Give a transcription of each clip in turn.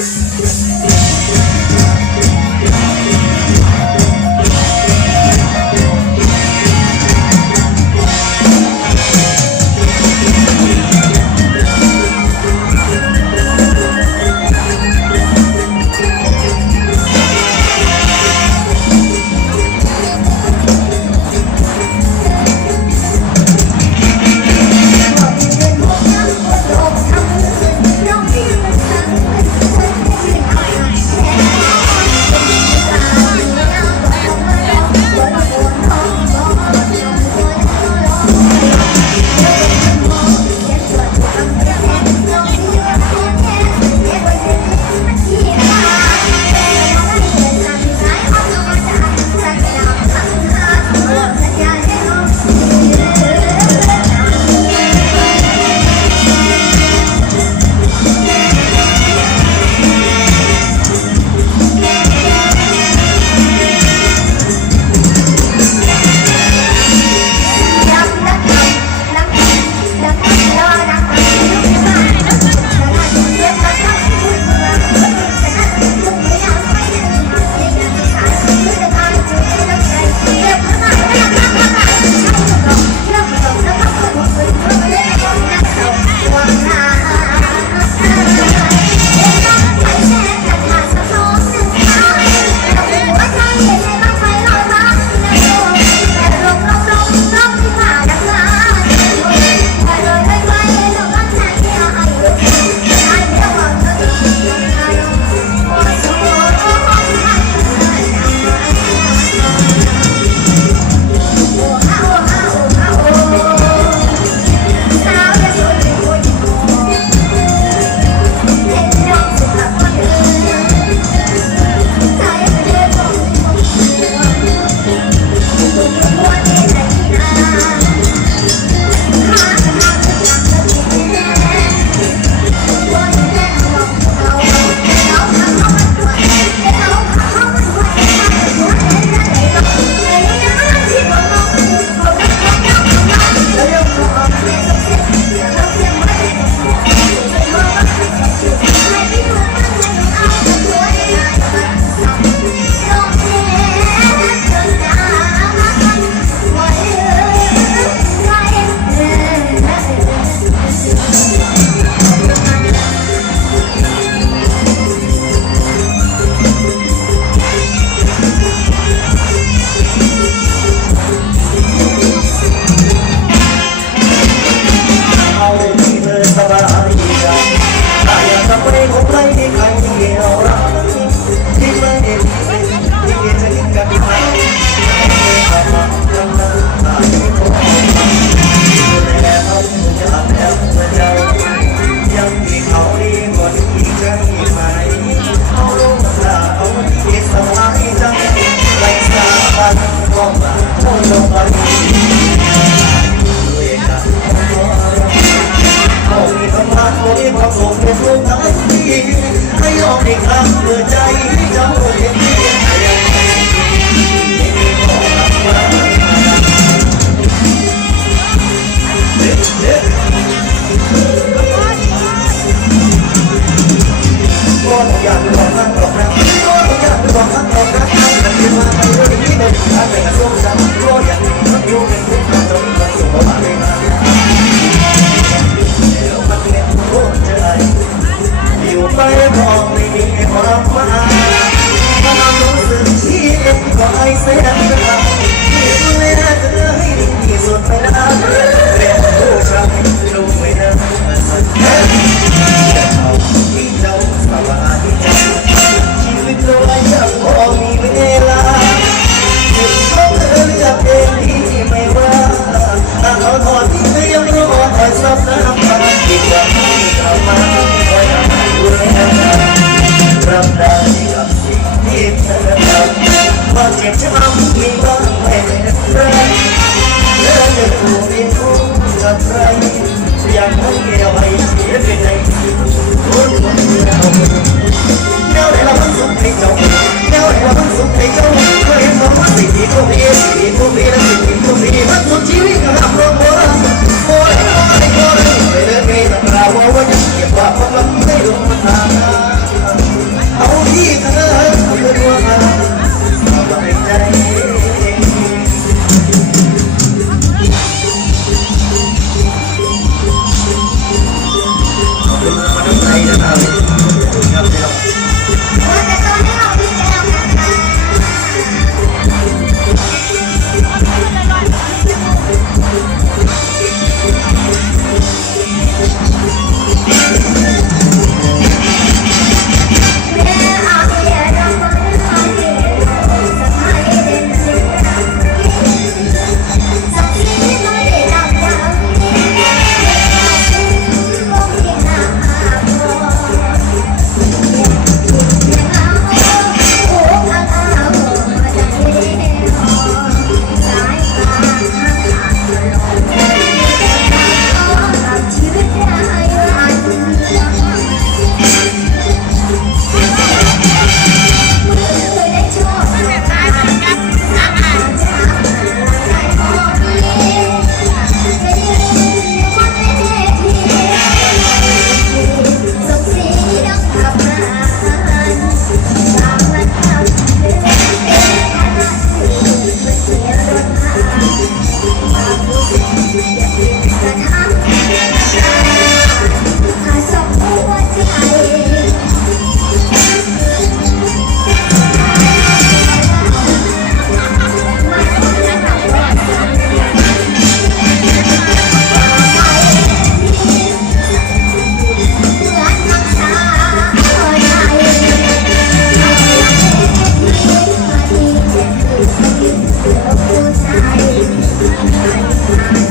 Thank yeah. you. Yeah.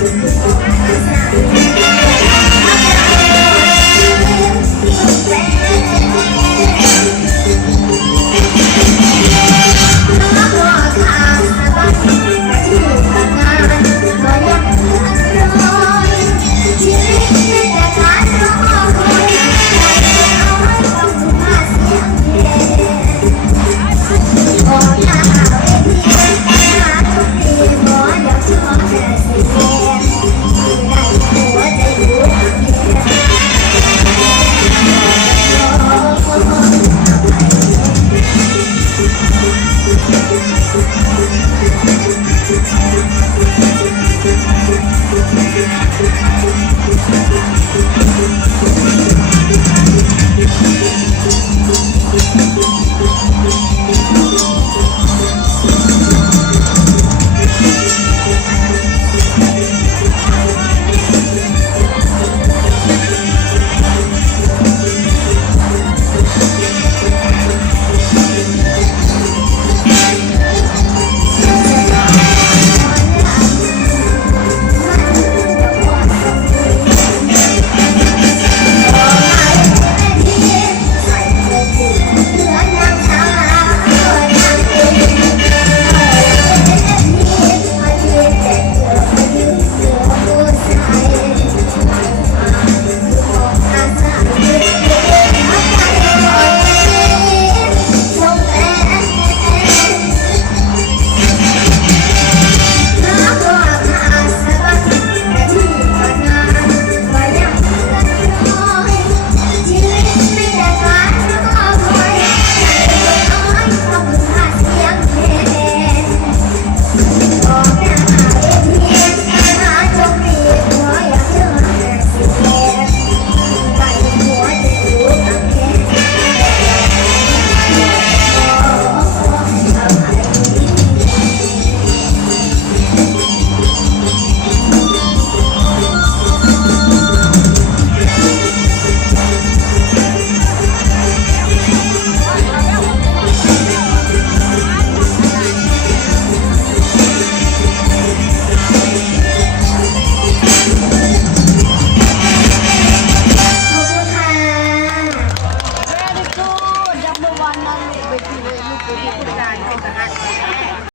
Thank you.